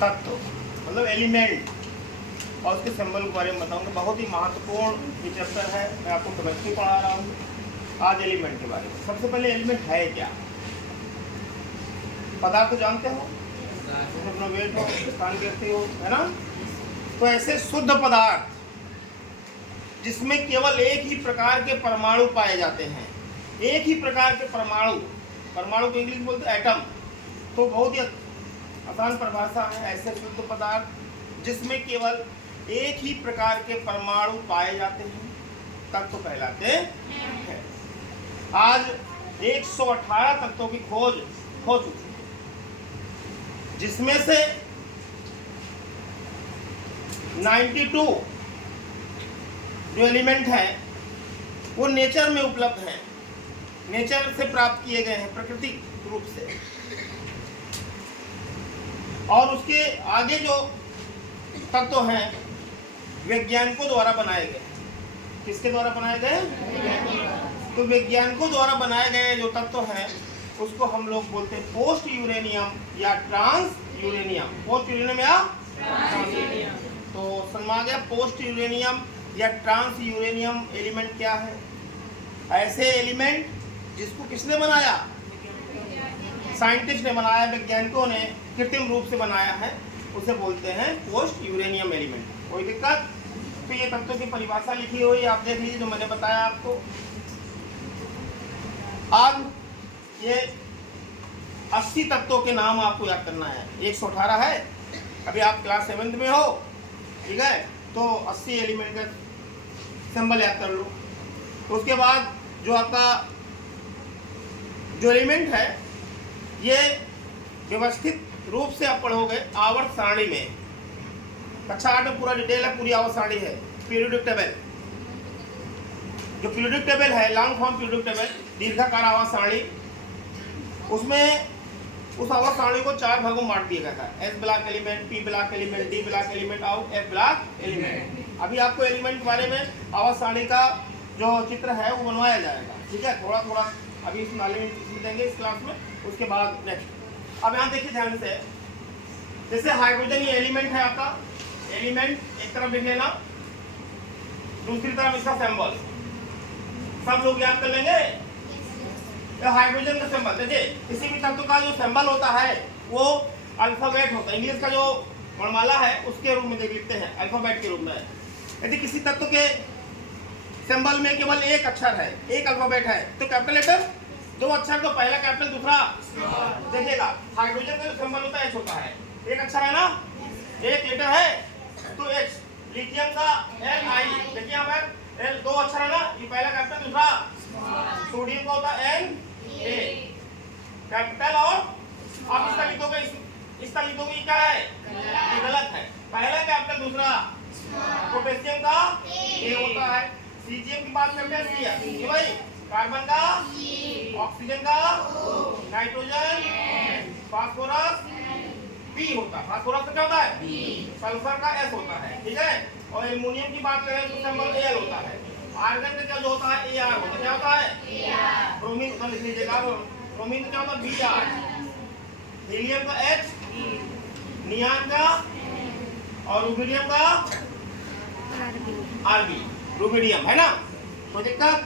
तत्व मतलब एलिमेंट और उसके सिंबल के बारे में बताऊंगा। बहुत ही महत्वपूर्ण ये चैप्टर है। मैं आपको केमिस्ट्री पढ़ा रहा हूँ आज एलिमेंट के बारे में। सबसे पहले एलिमेंट है क्या? पदार्थ जानते हो, अपना वेट हो, स्थान कहते हो, है ना। तो ऐसे शुद्ध पदार्थ जिसमें केवल एक ही प्रकार के परमाणु पाए जाते हैं, एक ही प्रकार के परमाणु, परमाणु को इंग्लिश में बोलते हैं एटम। तो बहुत ही आसान परिभाषा है। ऐसे शुद्ध पदार्थ जिसमें केवल एक ही प्रकार के परमाणु पाए जाते हैं तत्व कहलाते हैं। आज 118 तत्वों की खोज हो चुकी है, जिसमें से 92 जो एलिमेंट हैं वो नेचर में उपलब्ध हैं, नेचर से प्राप्त किए गए हैं प्राकृतिक रूप से। और उसके आगे जो तत्व हैं वैज्ञानिकों द्वारा बनाए गए। किसके द्वारा बनाए गए? तो वैज्ञानिकों द्वारा बनाए गए जो तत्व हैं उसको हम लोग बोलते हैं पोस्ट यूरेनियम या ट्रांस यूरेनियम। पोस्ट यूरेनियम या ट्रांस यूरेनियम। तो समझ आ गया पोस्ट यूरेनियम या ट्रांस यूरेनियम एलिमेंट क्या है? ऐसे एलिमेंट जिसको किसने बनाया? साइंटिस्ट ने बनाया, वैज्ञानिकों ने कृत्रिम रूप से बनाया है, उसे बोलते हैं पोस्ट यूरेनियम एलिमेंट। कोई दिक्कत? तो ये तत्वों की परिभाषा लिखी हुई आप देख लीजिए जो मैंने बताया आपको। अब ये 80 तत्वों के नाम आपको याद करना है। 118 है, अभी आप क्लास 7th में हो, ठीक है, तो 80 एलिमेंट का सिंबल याद कर लो। तो उसके बाद जो आपका जो एलिमेंट है ये व्यवस्थित रूप से आप पढ़ोगे आवर्त सारणी में। कक्षा 8 में पूरा डिटेल है, पूरी आवर्त सारणी है। पीरियोडिक टेबल, जो पीरियोडिक टेबल है, लॉन्ग फॉर्म पीरियोडिक टेबल, दीर्घाकार आवर्त सारणी, उसमें उस आवर्त सारणी को 4 भागों में बांट दिया गया था। S block element, P block element, D block element और एफ ब्लॉक एलिमेंट। अभी आपको एलिमेंट के बारे में आवर्त सारणी का जो चित्र है वो बनवाया जाएगा, ठीक है, थोड़ा थोड़ा अभी इस नाले में देंगे इस क्लास में, उसके बाद नेक्स्ट। अब यहाँ देखिए ध्यान से, जैसे हाइड्रोजन ये एलिमेंट है आपका, एलिमेंट एक तरफ लिख लेना, दूसरी तरफ इसका सिंबल। सब लोग याद कर लेंगे हाइड्रोजन का सिंबल। देखिए किसी भी तत्व का जो सिंबल होता है वो अल्फाबेट होता है। इंग्लिश का जो वर्णमाला है उसके रूप में देख लिखते हैं, अल्फाबेट के रूप में। यदि किसी तत्व के सिंबल में केवल एक अक्षर है, एक अल्फाबेट है, तो कैपिटल लेटर, 2 अक्षर तो पहला कैपिटल दूसरा। देखिएगा हाइड्रोजन का जो सिंबल होता है एच होता है, एक अक्षर है ना, एक लेटर है तो एच। लिथियम का एल आई, देखिए यहाँ पर एल 2 अक्षर है ना, ये पहला कैपिटल दूसरा। सोडियम का होता है एन ए, कैपिटल। और आप इसका लिखोगे, इसका लिखोगे ये क्या है? ये गलत है, पहला कैपिटल दूसरा। पोटेशियम का ए होता है। सीजियम की बात करते हैं सी भाई, कार्बन का, ऑक्सीजन का, नाइट्रोजन, फास्फोरस पी होता है। फास्फोरस का क्या होता है? सल्फर का एस होता है, ठीक है। और एल्युमिनियम की बात करें तो सिंबल एल होता है। आर्गन का क्या जो होता है ए आर होता है, क्या होता है? ब्रोमीन का लिख लीजिएगा, ब्रोमीन का क्या होता है? B R. हीलियम का एच, नियान का, और रुबिडियम का आरबी, रुबिडियम, है ना। तो दिक्कत